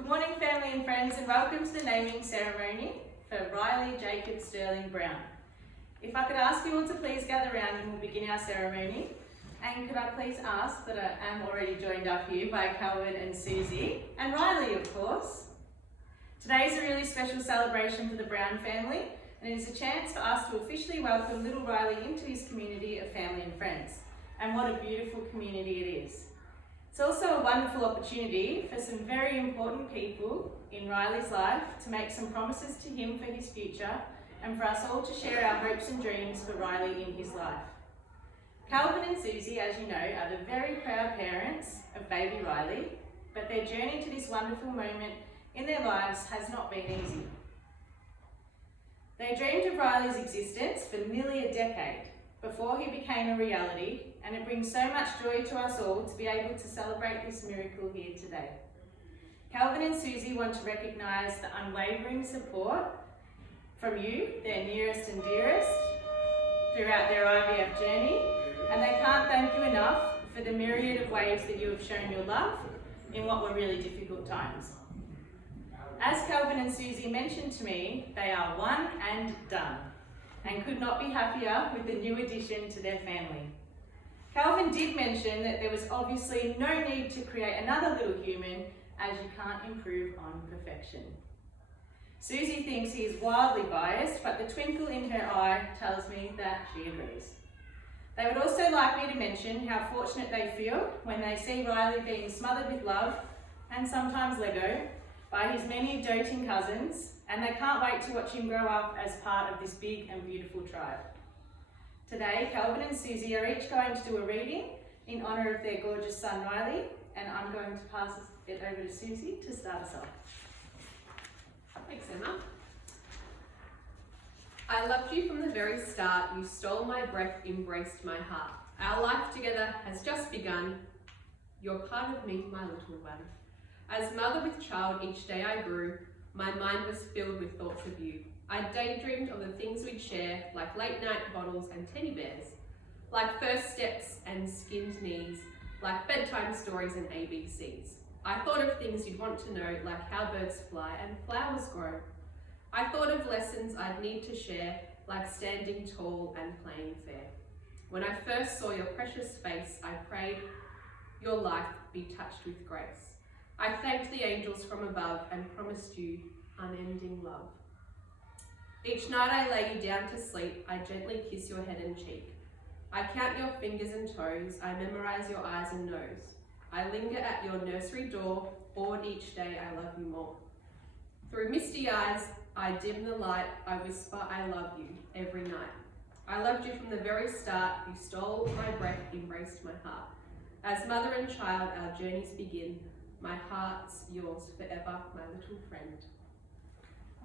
Good morning, family and friends, and welcome to the naming ceremony for Riley Jacob Sterling Brown. If I could ask you all to please gather round and we'll begin our ceremony. And could I please ask that I am already joined up here by Calvin and Susie, and Riley, of course. Today is a really special celebration for the Brown family, and it is a chance for us to officially welcome little Riley into his community of family and friends. And what a beautiful community it is. It's also a wonderful opportunity for some very important people in Riley's life to make some promises to him for his future and for us all to share our hopes and dreams for Riley in his life. Calvin and Susie, as you know, are the very proud parents of baby Riley, but their journey to this wonderful moment in their lives has not been easy. They dreamed of Riley's existence for nearly a decade before he became a reality, and it brings so much joy to us all to be able to celebrate this miracle here today. Calvin and Susie want to recognise the unwavering support from you, their nearest and dearest, throughout their IVF journey, and they can't thank you enough for the myriad of ways that you have shown your love in what were really difficult times. As Calvin and Susie mentioned to me, they are one and done, and could not be happier with the new addition to their family. Calvin did mention that there was obviously no need to create another little human, as you can't improve on perfection. Susie thinks he is wildly biased, but the twinkle in her eye tells me that she agrees. They would also like me to mention how fortunate they feel when they see Riley being smothered with love, and sometimes Lego, by his many doting cousins, and they can't wait to watch him grow up as part of this big and beautiful tribe. Today, Calvin and Susie are each going to do a reading in honour of their gorgeous son Riley, and I'm going to pass it over to Susie to start us off. Thanks, Emma. I loved you from the very start. You stole my breath, embraced my heart. Our life together has just begun. You're part of me, my little one. As mother with child, each day I grew. My mind was filled with thoughts of you. I daydreamed of the things we'd share, like late night bottles and teddy bears, like first steps and skinned knees, like bedtime stories and ABCs. I thought of things you'd want to know, like how birds fly and flowers grow. I thought of lessons I'd need to share, like standing tall and playing fair. When I first saw your precious face, I prayed your life be touched with grace. I thanked the angels from above and promised you unending love. Each night I lay you down to sleep, I gently kiss your head and cheek. I count your fingers and toes, I memorize your eyes and nose. I linger at your nursery door, awed each day I love you more. Through misty eyes, I dim the light, I whisper I love you every night. I loved you from the very start, you stole my breath, embraced my heart. As mother and child, our journeys begin. My heart's yours forever, my little friend.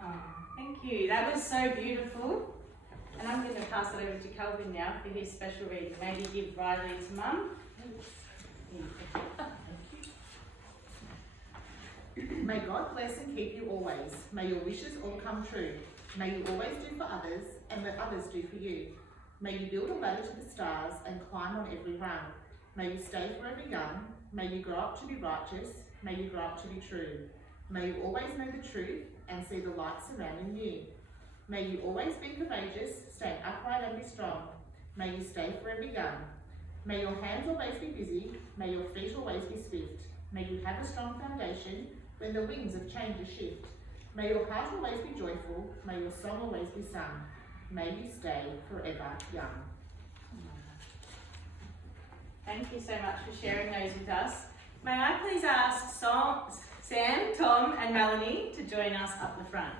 Oh, thank you. That was so beautiful. And I'm going to pass it over to Calvin now for his special reading. Maybe give Riley to Mum. May God bless and keep you always. May your wishes all come true. May you always do for others and let others do for you. May you build a ladder to the stars and climb on every rung. May you stay forever young. May you grow up to be righteous. May you grow up to be true. May you always know the truth and see the light surrounding you. May you always be courageous, stand upright and be strong. May you stay forever young. May your hands always be busy. May your feet always be swift. May you have a strong foundation when the winds of change are shift. May your heart always be joyful. May your song always be sung. May you stay forever young. Thank you so much for sharing those with us. May I please ask Sam, Tom and Melanie to join us up the front.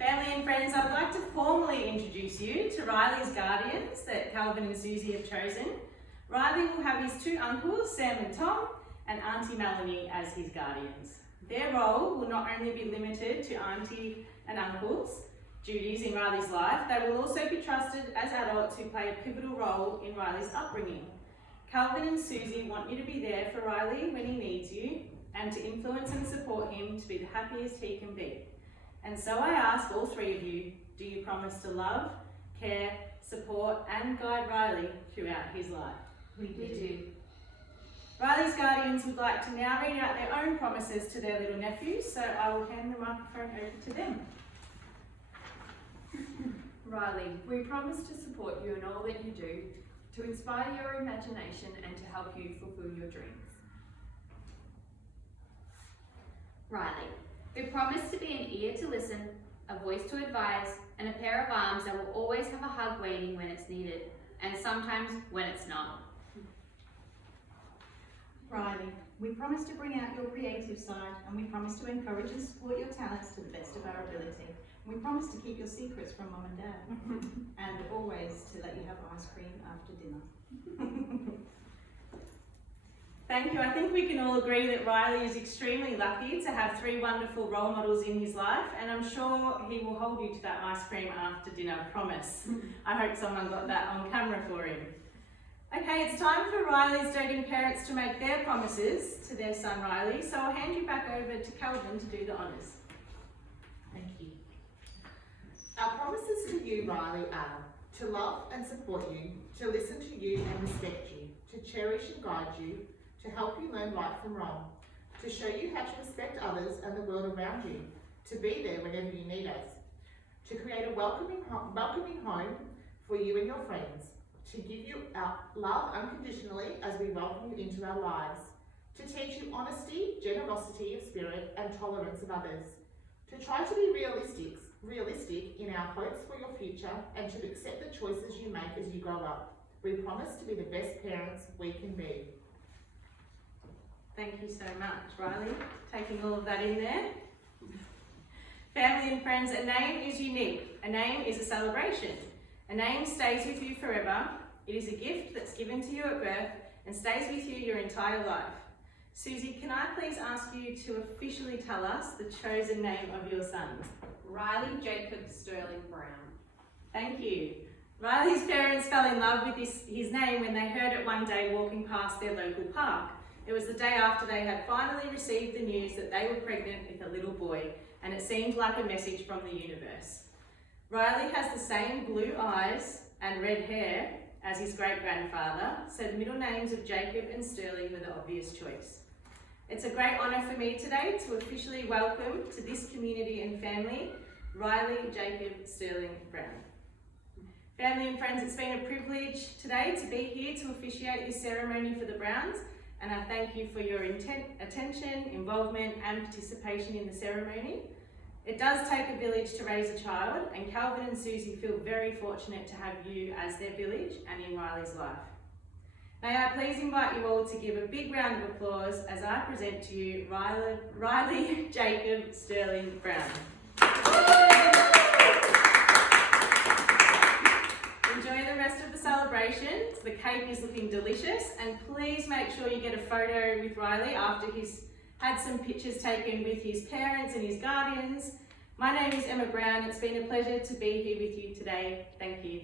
Family and friends, I'd like to formally introduce you to Riley's guardians that Calvin and Susie have chosen. Riley will have his two uncles, Sam and Tom, and Auntie Melanie as his guardians. Their role will not only be limited to Auntie and Uncle's duties in Riley's life, they will also be trusted as adults who play a pivotal role in Riley's upbringing. Calvin and Susie want you to be there for Riley when he needs you and to influence and support him to be the happiest he can be. And so I ask all three of you, do you promise to love, care, support and guide Riley throughout his life? We do. Riley's guardians would like to now read out their own promises to their little nephews, so I will hand the microphone over to them. Riley, we promise to support you in all that you do, to inspire your imagination and to help you fulfill your dreams. Riley, we promise to be an ear to listen, a voice to advise, and a pair of arms that will always have a hug waiting when it's needed, and sometimes when it's not. Riley, we promise to bring out your creative side, and we promise to encourage and support your talents to the best of our ability. We promise to keep your secrets from Mum and Dad, and always to let you have ice cream after dinner. Thank you. I think we can all agree that Riley is extremely lucky to have 3 wonderful role models in his life, and I'm sure he will hold you to that ice cream after dinner, promise. I hope someone got that on camera for him. Okay, it's time for Riley's doting parents to make their promises to their son Riley, so I'll hand you back over to Calvin to do the honours. Thank you. Our promises to you, Riley, are to love and support you, to listen to you and respect you, to cherish and guide you, to help you learn right from wrong, to show you how to respect others and the world around you, to be there whenever you need us, to create a welcoming home for you and your friends, to give you our love unconditionally as we welcome you into our lives, to teach you honesty, generosity of spirit and tolerance of others, to try to be realistic in our hopes for your future and to accept the choices you make as you grow up. We promise to be the best parents we can be. Thank you so much, Riley, taking all of that in there. Family and friends, a name is unique. A name is a celebration. A name stays with you forever. It is a gift that's given to you at birth and stays with you your entire life. Susie, can I please ask you to officially tell us the chosen name of your son? Riley Jacob Sterling Brown. Thank you. Riley's parents fell in love with his name when they heard it one day walking past their local park. It was the day after they had finally received the news that they were pregnant with a little boy, and it seemed like a message from the universe. Riley has the same blue eyes and red hair as his great-grandfather, so the middle names of Jacob and Sterling were the obvious choice. It's a great honour for me today to officially welcome to this community and family, Riley Jacob Sterling Brown. Family and friends, it's been a privilege today to be here to officiate this ceremony for the Browns, and I thank you for your attention, involvement and participation in the ceremony. It does take a village to raise a child, and Calvin and Susie feel very fortunate to have you as their village and in Riley's life. May I please invite you all to give a big round of applause as I present to you Riley Jacob Sterling Brown. Enjoy the rest of the celebration. The cake is looking delicious, and please make sure you get a photo with Riley after he's had some pictures taken with his parents and his guardians. My name is Emma Brown. It's been a pleasure to be here with you today. Thank you.